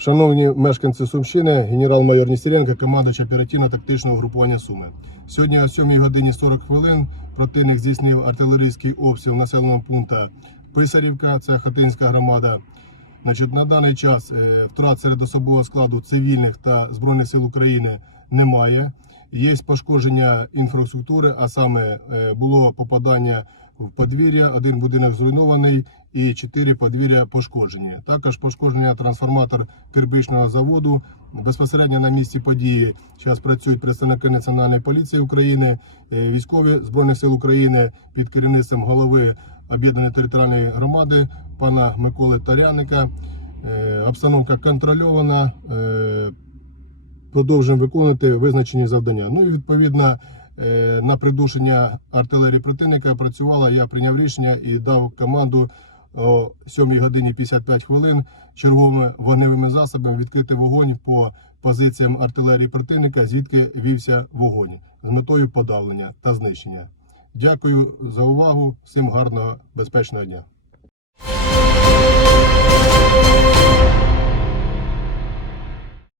Шановні мешканці Сумщини, генерал-майор Нестеренко, командувач оперативно-тактичного групування Суми. Сьогодні о 7 годині 40 хвилин противник здійснив артилерійський обстріл населеного пункту Писарівка, це Хатинська громада. Значить, на даний час е, втрат серед особового складу цивільних та Збройних сил України немає. Є пошкодження інфраструктури, а саме е, було попадання в подвір'я, один будинок зруйнований і чотири подвір'я пошкоджені. Також пошкодження трансформатор кирпичного заводу. Безпосередньо на місці події зараз працюють представники Національної поліції України, е, військові збройних сил України під керівництвом голови об'єднаної територіальної громади пана Миколи Таряника. Е, Обстановка контрольована. е, Продовжуємо виконувати визначені завдання. Ну і відповідно на придушення артилерії противника працювала. Я прийняв рішення і дав команду о 7 годині 55 хвилин черговими вогневими засобами відкрити вогонь по позиціям артилерії противника, звідки вівся вогонь з метою подавлення та знищення. Дякую за увагу. Всім гарного безпечного дня.